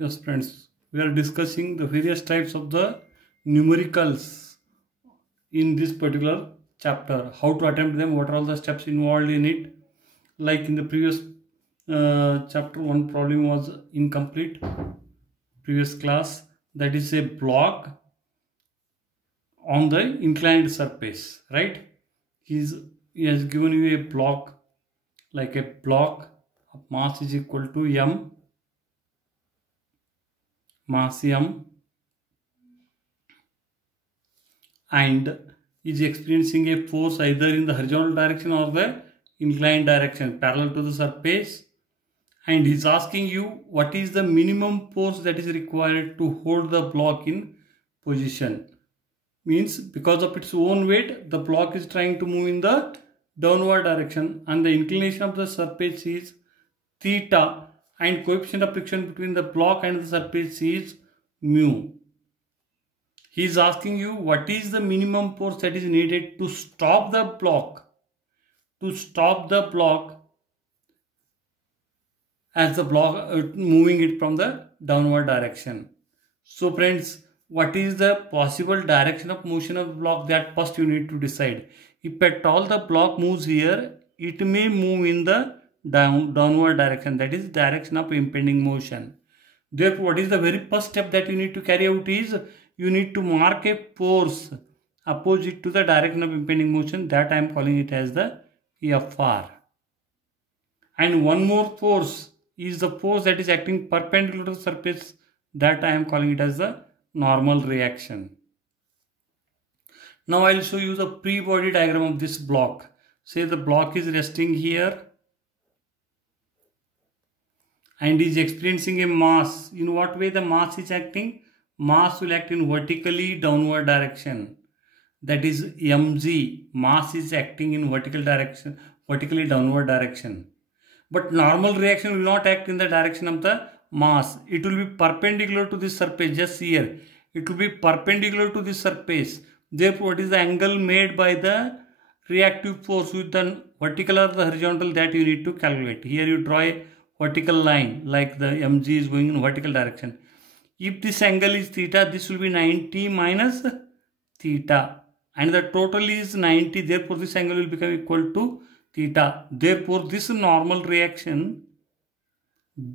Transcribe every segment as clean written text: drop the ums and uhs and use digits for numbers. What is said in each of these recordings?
Yes, friends, we are discussing the various types of the numericals in this particular chapter. How to attempt them, what are all the steps involved in it. Like in the previous chapter, one problem was incomplete. Previous class, that is a block on the inclined surface, right? He has given you a block, like a block of mass is equal to m, mass m, and is experiencing a force either in the horizontal direction or the inclined direction parallel to the surface, and is asking you what is the minimum force that is required to hold the block in position. Means because of its own weight the block is trying to move in the downward direction and the inclination of the surface is theta and coefficient of friction between the block and the surface is mu. He is asking you what is the minimum force that is needed to stop the block, as the block moving it from the downward direction. So friends, what is the possible direction of motion of the block, that first you need to decide. If at all the block moves here, it may move in the downward direction, that is direction of impending motion. Therefore, what is the very first step that you need to carry out is you need to mark a force opposite to the direction of impending motion, that I am calling it as the Fr. And one more force is the force that is acting perpendicular to the surface, that I am calling it as the normal reaction. Now I will show you the free body diagram of this block. Say the block is resting here and is experiencing a mass. In what way the mass is acting? Mass will act in vertically downward direction. That is mg. Mass is acting in vertical direction, vertically downward direction. But normal reaction will not act in the direction of the mass. It will be perpendicular to this surface. Just here, it will be perpendicular to this surface. Therefore, what is the angle made by the reactive force with the vertical or the horizontal, that you need to calculate. Here you draw a vertical line, like the mg is going in vertical direction. If this angle is theta, this will be 90 minus theta, and the total is 90. Therefore, this angle will become equal to theta. Therefore, this normal reaction will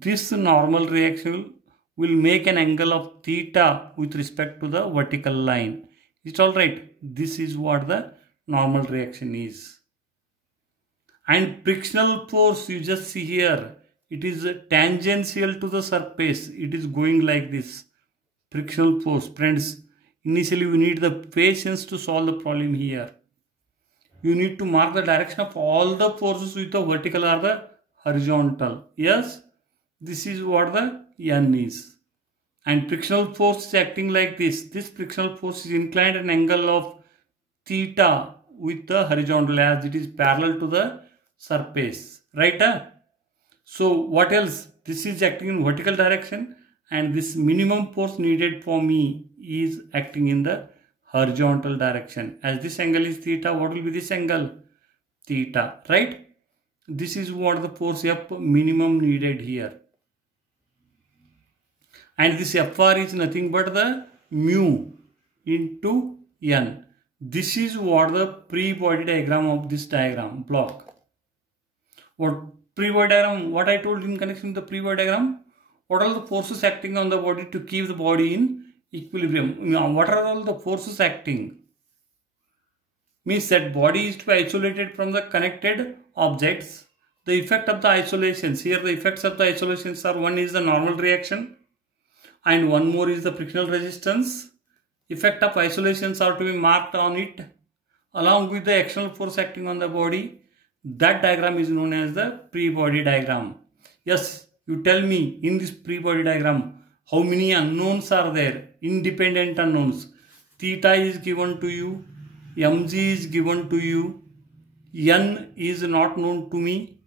make an angle of theta with respect to the vertical line. It's all right. This is what the normal reaction is. And frictional force, you just see here, it is tangential to the surface. It is going like this. Frictional force. Friends, initially we need the patience to solve the problem here. You need to mark the direction of all the forces with the vertical or the horizontal. Yes, this is what the N is. And frictional force is acting like this. This frictional force is inclined at an angle of theta with the horizontal, as it is parallel to the surface. Right? So what else? This is acting in vertical direction, and this minimum force needed for me is acting in the horizontal direction. As this angle is theta, what will be this angle? Theta, right? This is what the force F minimum needed here. And this Fr is nothing but the mu into N. This is what the free body diagram of this diagram block. What free body diagram? What I told in connection with the free body diagram? What are the forces acting on the body to keep the body in equilibrium? Now, what are all the forces acting? Means that body is to be isolated from the connected objects. The effect of the isolations, here the effects of the isolations are, one is the normal reaction and one more is the frictional resistance. Effect of isolations are to be marked on it along with the external force acting on the body. That diagram is known as the free body diagram. Yes, you tell me, in this free body diagram, how many unknowns are there? Independent unknowns. Theta is given to you, mg is given to you, n is not known to me,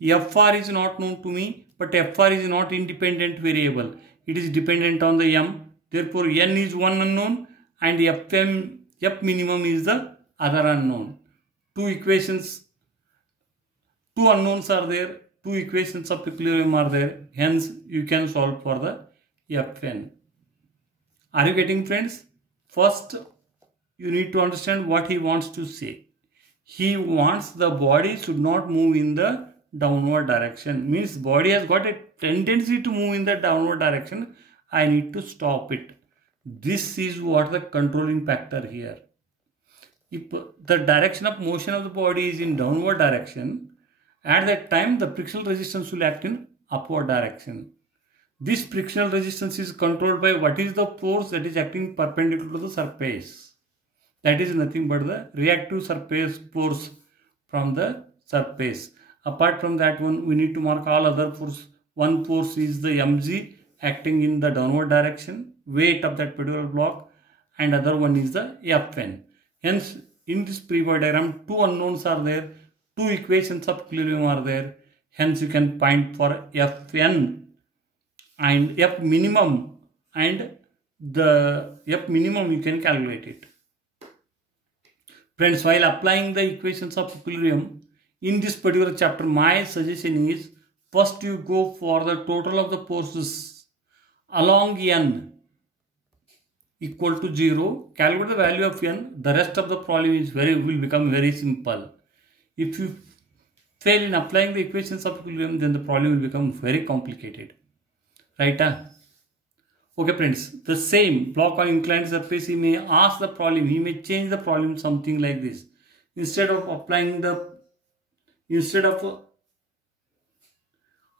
Fr is not known to me, but Fr is not independent variable. It is dependent on the m. Therefore, n is one unknown and F minimum is the other unknown. Two unknowns are there, two equations of equilibrium are there. Hence, you can solve for the Fn. Are you getting, friends? First, you need to understand what he wants to say. He wants the body should not move in the downward direction. Means body has got a tendency to move in the downward direction. I need to stop it. This is what the controlling factor here. If the direction of motion of the body is in downward direction, at that time the frictional resistance will act in upward direction. This frictional resistance is controlled by what is the force that is acting perpendicular to the surface. That is nothing but the reactive surface force from the surface. Apart from that one, we need to mark all other force. One force is the mg acting in the downward direction, weight of that particular block, and other one is the Fn. Hence, in this free body diagram, two unknowns are there, two equations of equilibrium are there. Hence, you can find for Fn and F minimum, and the F minimum you can calculate it. Friends, while applying the equations of equilibrium in this particular chapter, my suggestion is first you go for the total of the forces along n equal to 0, calculate the value of n. The rest of the problem is will become very simple. If you fail in applying the equations of equilibrium, then the problem will become very complicated. Right? Okay, friends, the same block on inclined surface, he may ask the problem, he may change the problem something like this. Instead of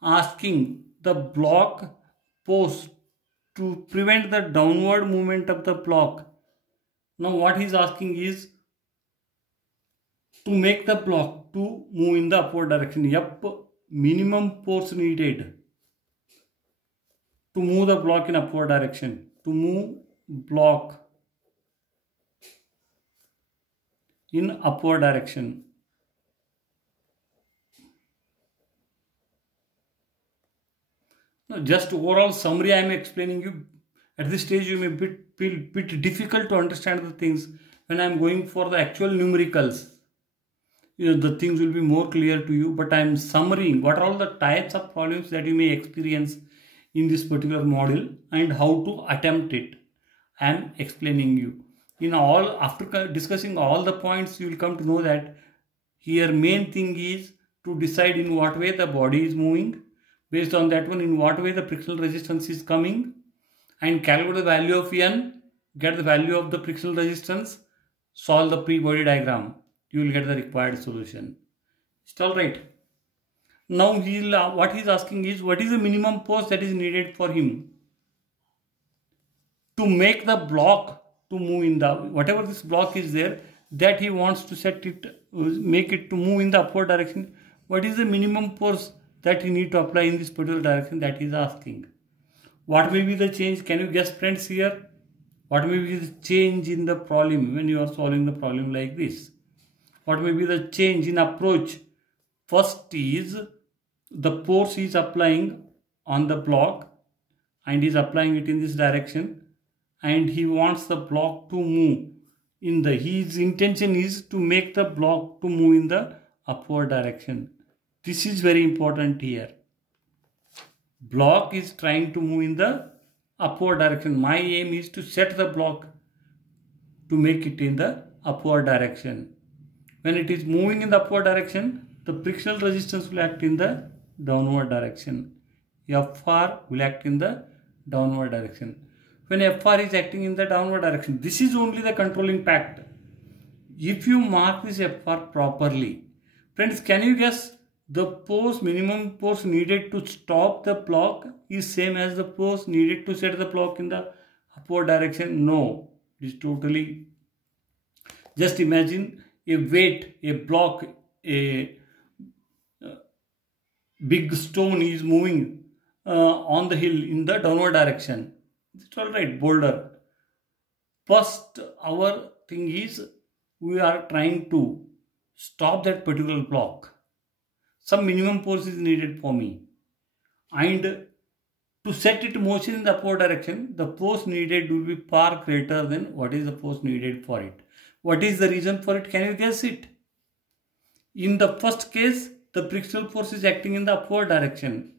asking the block post to prevent the downward movement of the block, now what he is asking is to make the block to move in the upward direction. F minimum force needed to move the block in upward direction, to move block in upward direction. Now, just overall summary I am explaining you. At this stage you may feel bit difficult to understand the things. When I am going for the actual numericals, the things will be more clear to you, but I am summarizing what are all the types of problems that you may experience in this particular module and how to attempt it. I am explaining you. After discussing all the points, you will come to know that here main thing is to decide in what way the body is moving. Based on that one, in what way the frictional resistance is coming, and calculate the value of n, get the value of the frictional resistance, solve the free body diagram. You will get the required solution. It's all right. Now what he is asking is, what is the minimum force that is needed for him to make the block to move in the, whatever this block is there, that he wants to make it to move in the upward direction. What is the minimum force that he need to apply in this particular direction, that he is asking? What will be the change? Can you guess, friends, here? What may be the change in the problem when you are solving the problem like this? What may be the change in approach? First is the force is applying on the block and is applying it in this direction, and he wants the block to move in the, his intention is to make the block to move in the upward direction. This is very important here. Block is trying to move in the upward direction. My aim is to set the block to make it in the upward direction. When it is moving in the upward direction, the frictional resistance will act in the downward direction. Fr will act in the downward direction. When Fr is acting in the downward direction, this is only the controlling factor. If you mark this Fr properly, friends, can you guess the force, minimum force needed to stop the block is same as the force needed to set the block in the upward direction? No, it is totally. Just imagine a weight, a block, a big stone is moving on the hill in the downward direction. It's all right, boulder. First, our thing is we are trying to stop that particular block. Some minimum force is needed for me, and to set it motion in the upward direction, the force needed will be far greater than what is the force needed for it. What is the reason for it? Can you guess it? In the first case, the frictional force is acting in the upward direction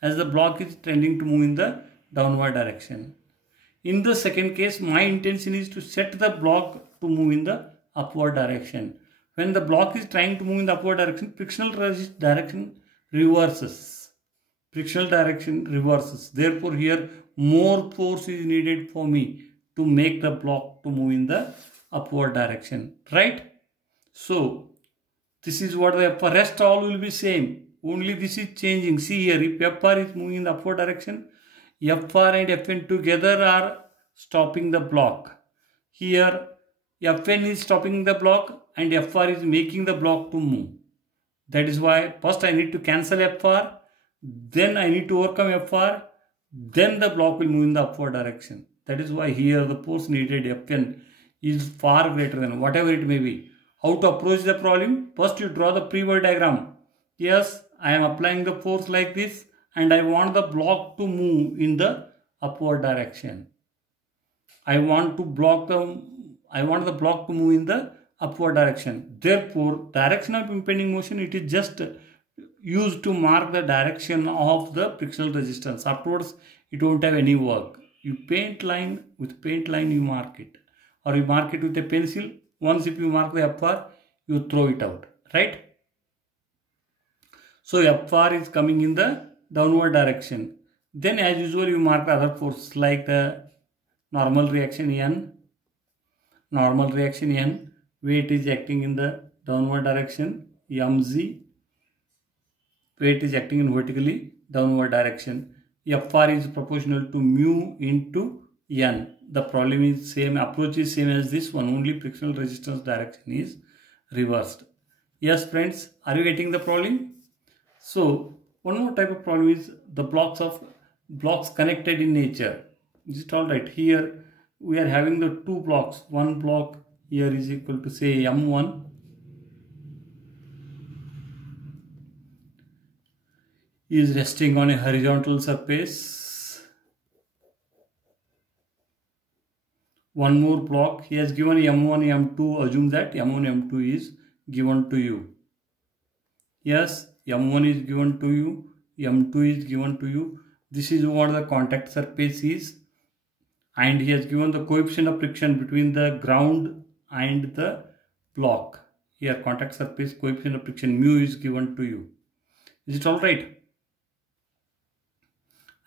as the block is tending to move in the downward direction. In the second case, my intention is to set the block to move in the upward direction. When the block is trying to move in the upward direction, frictional direction reverses. Frictional direction reverses. Therefore, here more force is needed for me to make the block to move in the upward direction. Right? So, this is what the rest all will be same. Only this is changing. See here, if FR is moving in the upward direction, FR and FN together are stopping the block. Here, FN is stopping the block and FR is making the block to move. That is why first I need to cancel FR, then I need to overcome FR, then the block will move in the upward direction. That is why here the force needed FN is far greater than whatever it may be. How to approach the problem? First you draw the free body diagram. Yes, I am applying the force like this and I want the block to move in the upward direction. I want the block to move in the upward direction. Therefore, direction of impending motion, it is just used to mark the direction of the frictional resistance. Afterwards, it won't have any work. You paint line, with paint line you mark it. Or you mark it with a pencil. Once if you mark the FR, you throw it out. Right? So FR is coming in the downward direction. Then as usual you mark other forces like the normal reaction N. Normal reaction N. Weight is acting in the downward direction. mg. Weight is acting in vertically downward direction. FR is proportional to mu into N. The problem is same, approach is same as this one, only frictional resistance direction is reversed. Yes friends, are you getting the problem? So one more type of problem is the blocks connected in nature. Is it alright? Here we are having the two blocks. One block here is equal to say M1. Is resting on a horizontal surface. One more block, he has given M1, M2, assume that M1, M2 is given to you. Yes, M1 is given to you, M2 is given to you. This is what the contact surface is. And he has given the coefficient of friction between the ground and the block. Here contact surface coefficient of friction mu is given to you. Is it alright?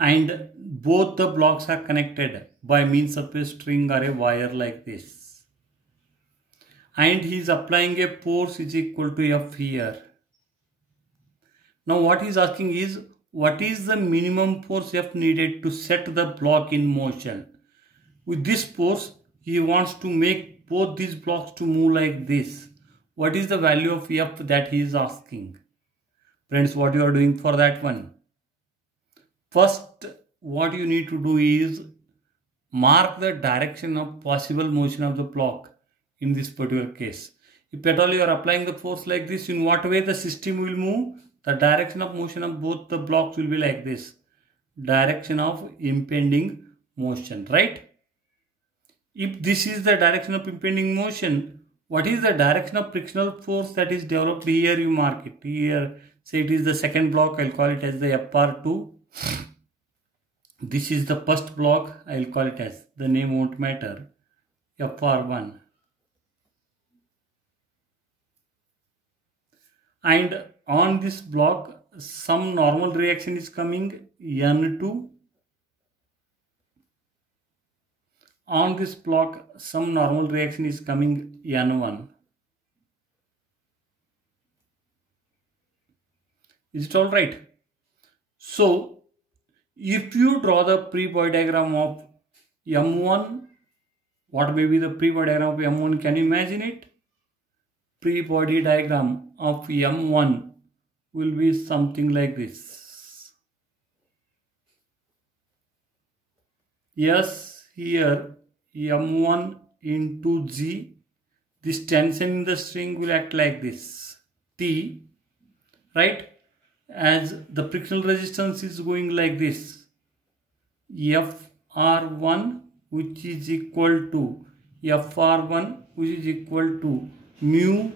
And both the blocks are connected by means of a string or a wire like this. And he is applying a force is equal to F here. Now what he is asking is, what is the minimum force F needed to set the block in motion? With this force, he wants to make both these blocks to move like this. What is the value of F that he is asking? Friends, what you are doing for that one? First, what you need to do is mark the direction of possible motion of the block in this particular case. If at all you are applying the force like this, in what way the system will move? The direction of motion of both the blocks will be like this. Direction of impending motion, right? If this is the direction of impending motion, what is the direction of frictional force that is developed? Here you mark it. Here, say it is the second block, I'll call it as the FR2. This is the first block, I will call it as, the name won't matter, FR1. And on this block, some normal reaction is coming, N2. On this block, some normal reaction is coming, N1. Is it alright? So, if you draw the free body diagram of M1, what may be the free body diagram of M1? Can you imagine it? Free body diagram of M1 will be something like this. Yes, here M1 into G, this tension in the string will act like this. T, right? As the frictional resistance is going like this, FR1 which is equal to FR1 which is equal to mu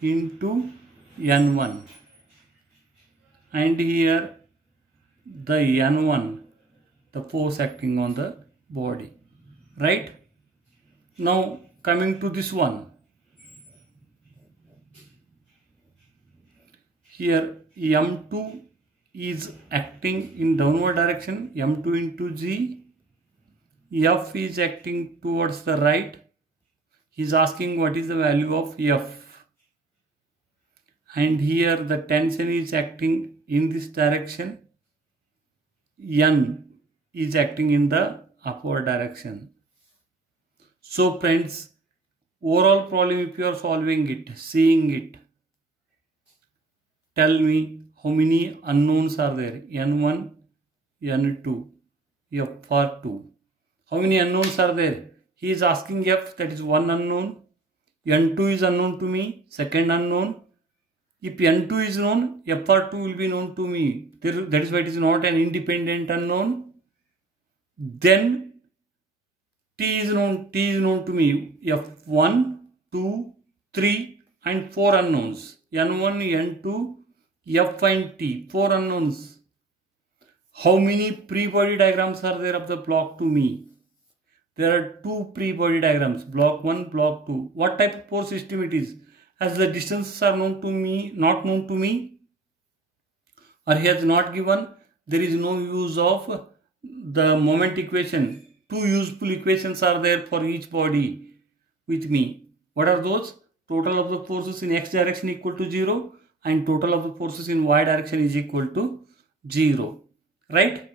into N1, and here the N1, the force acting on the body, right? Now coming to this one, here M2 is acting in downward direction, M2 into G. F is acting towards the right. He is asking what is the value of F. And here the tension is acting in this direction. N is acting in the upward direction. So friends, overall problem, if you are solving it, seeing it, tell me how many unknowns are there? N1, N2, F for 2. How many unknowns are there? He is asking F, that is one unknown. N2 is unknown to me, second unknown. If N2 is known, Fr2 will be known to me. That is why it is not an independent unknown. Then T is known to me. F1, 2, 3 and 4 unknowns. N1, N2, F and T. 4 unknowns. How many pre-body diagrams are there of the block to me? There are 2 pre-body diagrams. Block 1, block 2. What type of force system it is? As the distances are known to me, not known to me, or he has not given, there is no use of the moment equation. 2 useful equations are there for each body with me. What are those? Total of the forces in x direction equal to 0 and total of the forces in y direction is equal to 0. Right?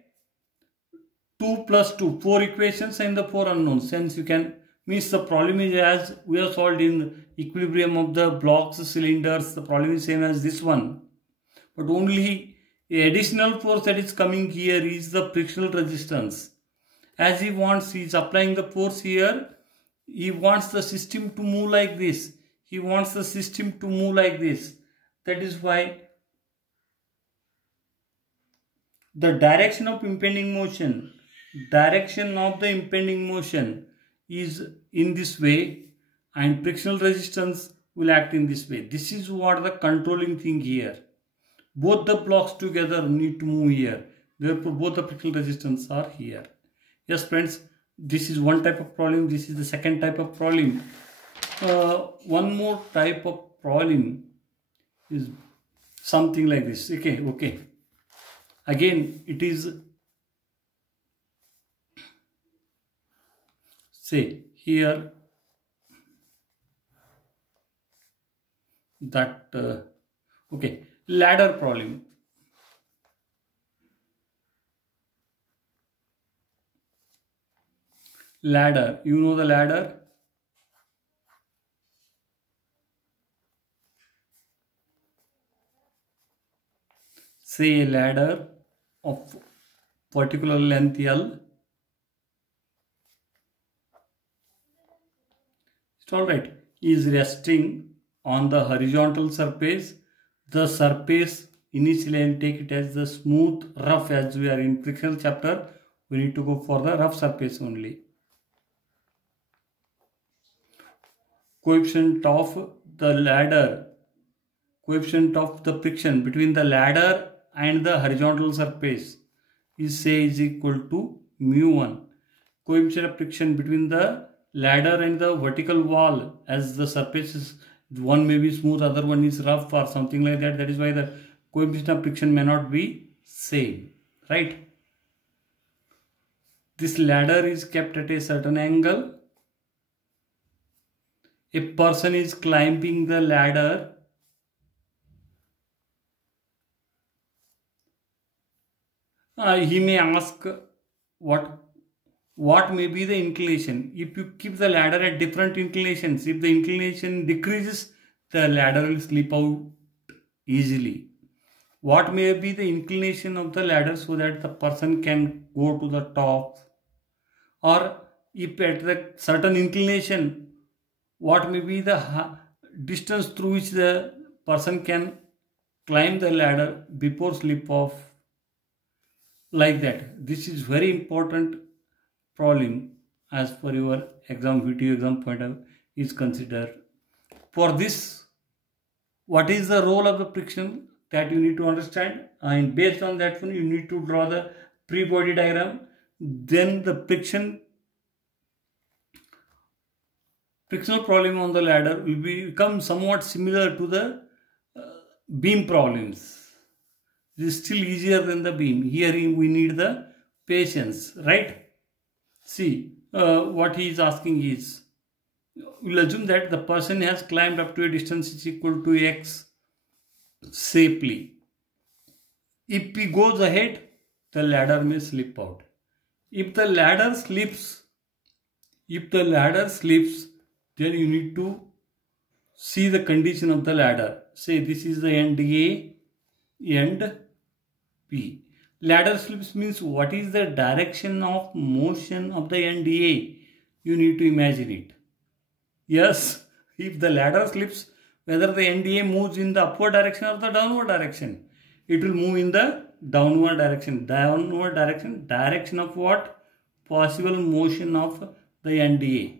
2 plus 2, 4 equations and the 4 unknowns. Hence you can, means the problem is as we have solved in equilibrium of the blocks, cylinders, the problem is same as this one. But only the additional force that is coming here is the frictional resistance. As he wants, he is applying the force here. He wants the system to move like this. He wants the system to move like this. That is why the direction of impending motion is in this way and frictional resistance will act in this way. This is what the controlling thing here. Both the blocks together need to move here. Therefore, both the frictional resistance are here. Yes, friends, this is one type of problem. This is the second type of problem. One more type of problem is something like this. Okay. Again, it is, say here that ladder problem. Ladder, you know the ladder? Say a ladder of particular length L. It's alright. Is resting on the horizontal surface. The surface initially I will take it as the smooth, rough, as we are in frictional chapter. We need to go for the rough surface only. Coefficient of the ladder, coefficient of the friction between the ladder and the horizontal surface is equal to mu1. Coefficient of friction between the ladder and the vertical wall, as the surface is, one may be smooth, other one is rough or something like that. That is why the coefficient of friction may not be same, right? This ladder is kept at a certain angle. A person is climbing the ladder. He may ask what may be the inclination. If you keep the ladder at different inclinations, if the inclination decreases, the ladder will slip out easily. What may be the inclination of the ladder so that the person can go to the top? Or if at the certain inclination, what may be the distance through which the person can climb the ladder before slip off, like that. This is very important problem as per your exam, video exam point of is considered. For this, what is the role of the friction, that you need to understand, and based on that one you need to draw the free body diagram. then the frictional problem on the ladder will become somewhat similar to the beam problems. It is still easier than the beam. Here we need the patience, right? See, what he is asking is, we'll assume that the person has climbed up to a distance is equal to x safely. If he goes ahead, the ladder may slip out. If the ladder slips, then you need to see the condition of the ladder. Say this is the end A, end B. Ladder slips means what is the direction of motion of the end A? You need to imagine it. Yes, if the ladder slips, whether the end A moves in the upward direction or the downward direction, it will move in the downward direction. Downward direction, direction of what? Possible motion of the end A.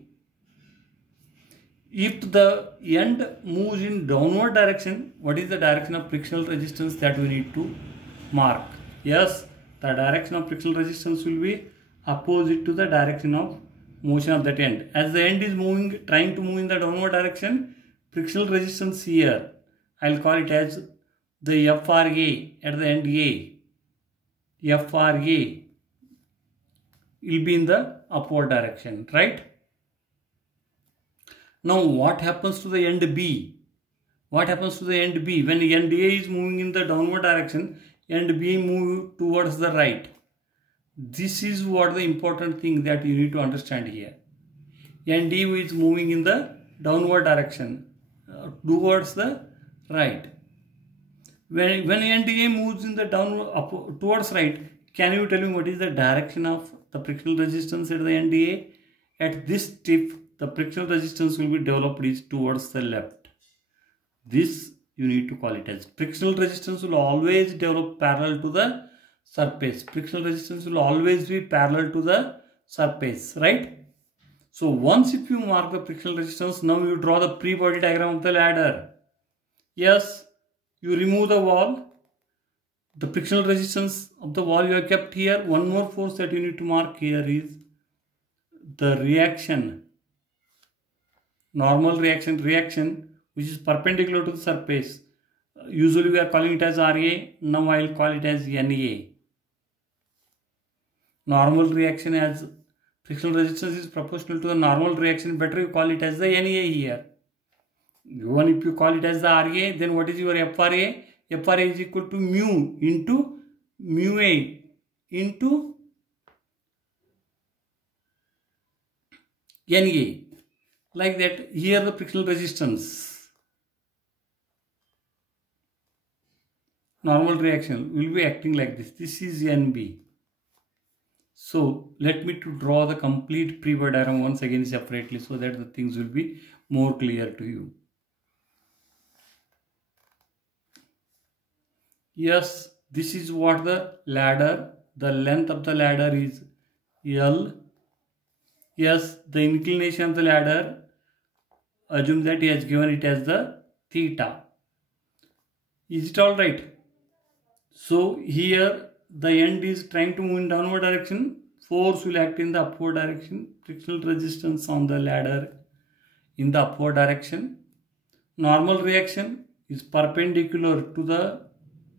If the end moves in downward direction, what is the direction of frictional resistance that we need to mark? Yes, the direction of frictional resistance will be opposite to the direction of motion of that end. As the end is moving, trying to move in the downward direction, frictional resistance here, I'll call it as the FRA at the end A. FRA will be in the upward direction, right? Now what happens to the end B? What happens to the end B? When end A is moving in the downward direction, end B move towards the right. This is what the important thing that you need to understand here. End A is moving in the downward direction towards the right. When end A moves in the downward towards right, can you tell me what is the direction of the frictional resistance at the end A? At this tip, the frictional resistance will be developed is towards the left. This you need to call it as frictional resistance will always develop parallel to the surface. Frictional resistance will always be parallel to the surface, right? So once if you mark the frictional resistance, now you draw the free body diagram of the ladder. Yes, you remove the wall. The frictional resistance of the wall you have kept here. One more force that you need to mark here is the reaction. Normal reaction which is perpendicular to the surface. Usually we are calling it as RA. Now I will call it as NA. Normal reaction as frictional resistance is proportional to the normal reaction. Better you call it as the NA here. Even if you call it as the RA, then what is your FRA? FRA is equal to mu into mu A into NA. Like that, here the frictional resistance. Normal reaction will be acting like this. This is NB. So let me to draw the complete free body diagram once again separately so that the things will be more clear to you. Yes, this is what the ladder, the length of the ladder is L. Yes, the inclination of the ladder, assume that he has given it as the theta. Is it all right? So here the end is trying to move in downward direction. Force will act in the upward direction. Frictional resistance on the ladder in the upward direction. Normal reaction is perpendicular to the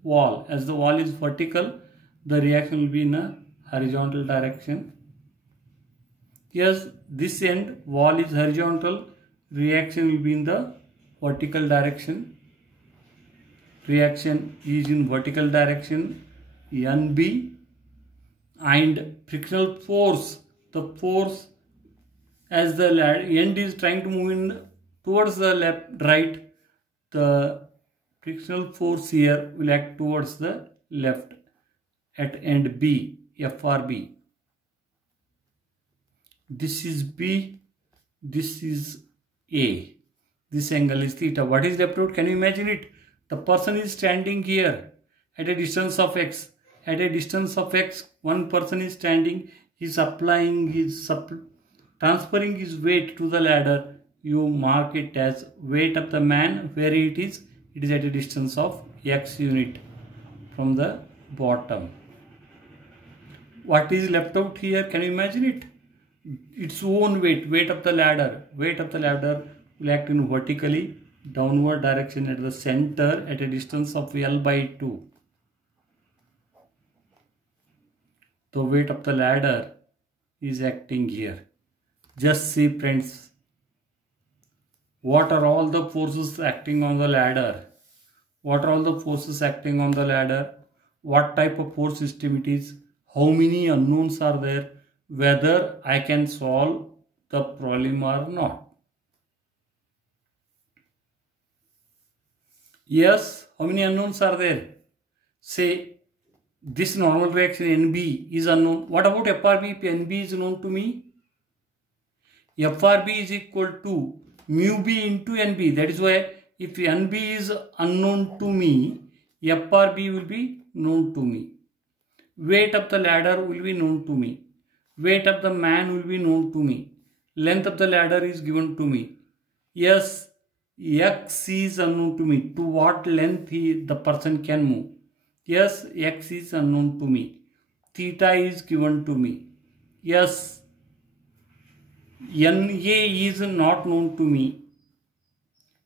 wall. As the wall is vertical, the reaction will be in a horizontal direction. Yes, this end wall is horizontal, reaction will be in the vertical direction. Reaction is in vertical direction NB, and frictional force, the force as the end is trying to move in towards the left, right, the frictional force here will act towards the left at end B, FRB. This is B, this is A. This angle is theta. What is left out? Can you imagine it? The person is standing here at a distance of x. At a distance of x, one person is standing, he is applying his, transferring his weight to the ladder. You mark it as weight of the man. Where it is at a distance of x unit from the bottom. What is left out here? Can you imagine it? Its own weight of the ladder. Weight of the ladder will act in vertically downward direction at the center at a distance of L by 2. The weight of the ladder is acting here. Just see, friends, what are all the forces acting on the ladder? What are all the forces acting on the ladder? What type of force system it is? How many unknowns are there? Whether I can solve the problem or not. Yes, how many unknowns are there? Say this normal reaction NB is unknown. What about FRB if NB is known to me? FRB is equal to mu B into NB. That is why if NB is unknown to me, FRB will be known to me. Weight of the ladder will be known to me. Weight of the man will be known to me. Length of the ladder is given to me. Yes, X is unknown to me. To what length the person can move. Yes, X is unknown to me. Theta is given to me. Yes, NA is not known to me.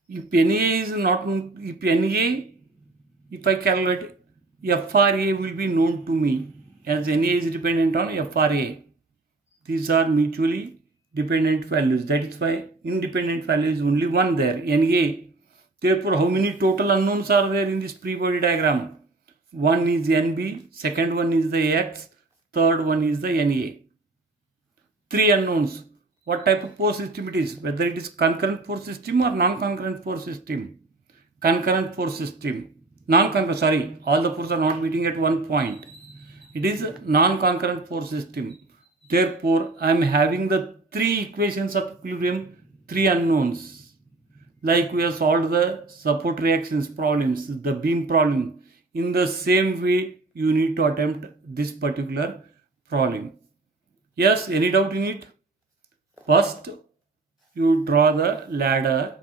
If NA is not known, if I calculate, FRA will be known to me, as NA is dependent on FRA. These are mutually dependent values. That is why independent value is only one there, NA. Therefore, how many total unknowns are there in this free body diagram? One is NB, second one is the X, third one is the NA. Three unknowns. What type of force system it is? Whether it is concurrent force system or non-concurrent force system. Concurrent force system. Non-concurrent, sorry, all the forces are not meeting at one point. It is non-concurrent force system. Therefore, I am having the three equations of equilibrium, three unknowns. Like we have solved the support reactions problems, the beam problem. In the same way, you need to attempt this particular problem. Yes, any doubt in it? First, you draw the ladder.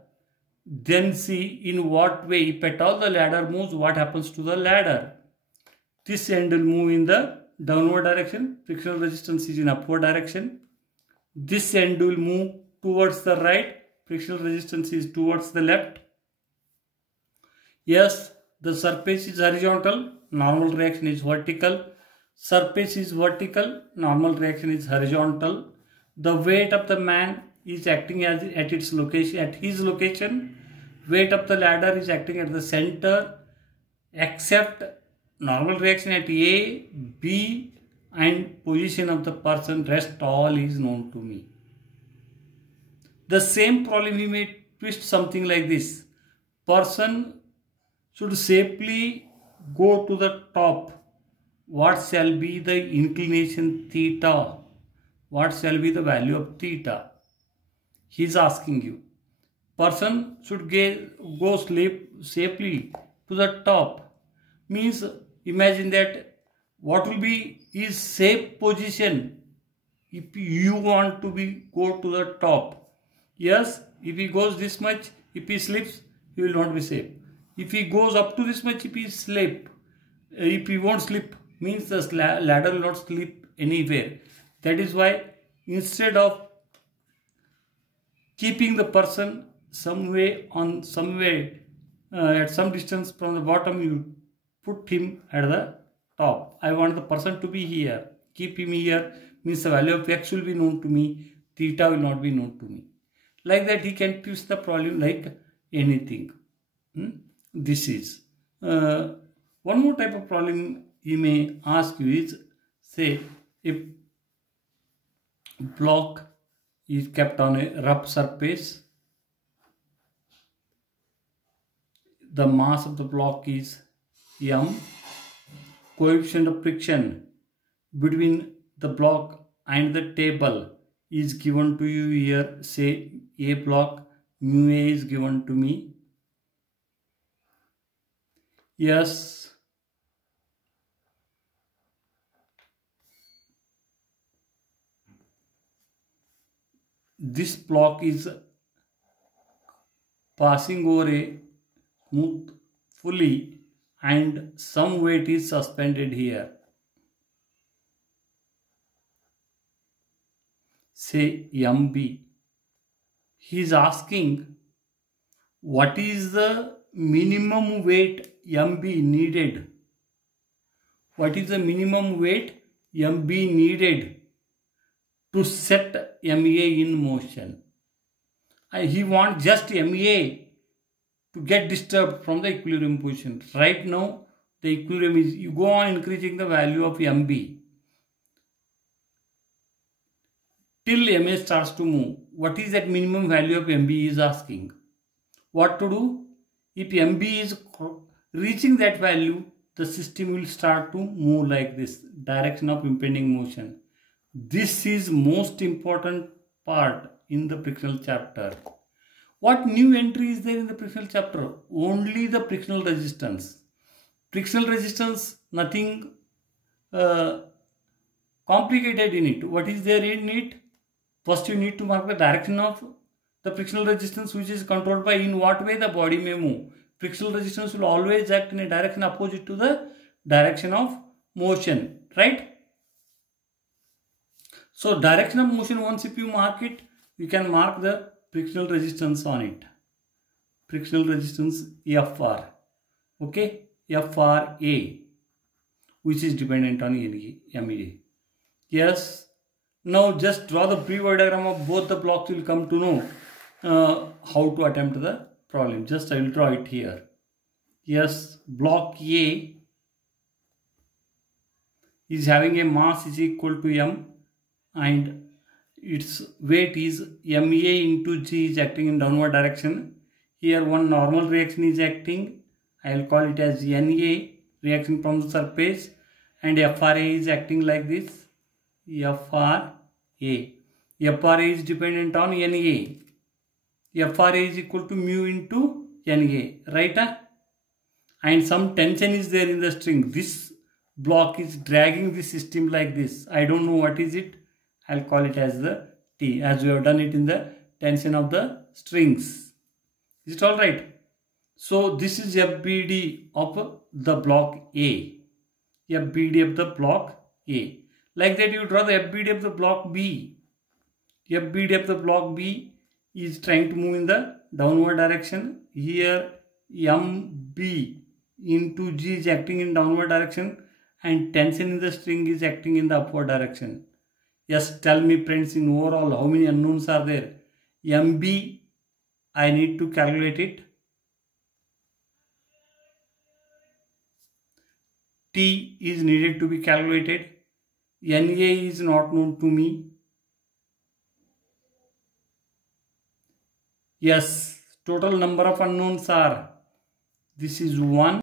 Then see in what way, if at all the ladder moves, what happens to the ladder. This end will move in the downward direction. Frictional resistance is in upward direction. This end will move towards the right. Frictional resistance is towards the left. Yes, the surface is horizontal. Normal reaction is vertical. Surface is vertical. Normal reaction is horizontal. The weight of the man is acting at its location, at his location. Weight of the ladder is acting at the center, except normal reaction at A, B and position of the person. Rest all is known to me. The same problem we may twist something like this. Person should safely go to the top. What shall be the inclination theta? What shall be the value of theta? He is asking you. Person should go safely to the top. Means imagine that what will be his safe position if you want to go to the top. Yes, if he goes this much, if he slips, he will not be safe. If he goes up to this much, if he won't slip, means the ladder will not slip anywhere. That is why instead of keeping the person at some distance from the bottom, you put him at the top. I want the person to be here. Keep him here means the value of X will be known to me, theta will not be known to me. Like that he can twist the problem like anything. This is. One more type of problem he may ask you is, say, if block is kept on a rough surface, the mass of the block is m, coefficient of friction between the block and the table is given to you here. Say A block, mu A is given to me. Yes, this block is passing over a smooth fully and some weight is suspended here. say MB. He is asking what is the minimum weight MB needed. What is the minimum weight MB needed to set MA in motion? He wants just MA to get disturbed from the equilibrium position. Right now, the equilibrium is, you go on increasing the value of MB till MA starts to move. What is that minimum value of MB is asking. What to do? If MB is reaching that value, the system will start to move like this, direction of impending motion. This is most important part in the frictional chapter. What new entry is there in the frictional chapter? Only the frictional resistance. Frictional resistance, nothing complicated in it. What is there in it? First you need to mark the direction of the frictional resistance, which is controlled by in what way the body may move. Frictional resistance will always act in a direction opposite to the direction of motion, right? So direction of motion, once if you mark it, you can mark the frictional resistance on it. Frictional resistance FR, okay, FRA, which is dependent on MEA. Yes, now just draw the free body diagram of both the blocks. You will come to know how to attempt the problem. Just I will draw it here. Yes, block A is having a mass is equal to M and its weight is MA into G is acting in downward direction. Here one normal reaction is acting. I will call it as NA, reaction from the surface, and FRA is acting like this. FRA is dependent on NA. FRA is equal to mu into NA, right? And some tension is there in the string. This block is dragging the system like this. I don't know what is it. I'll call it as the T, as we have done it in the tension of the strings. Is it all right? So this is FBD of the block A. FBD of the block A. Like that you draw the FBD of the block B. FBD of the block B is trying to move in the downward direction. Here MB into G is acting in downward direction and tension in the string is acting in the upward direction. Yes, tell me friends, in overall how many unknowns are there? MB, I need to calculate it. T is needed to be calculated. NA is not known to me. Yes, total number of unknowns are, this is 1.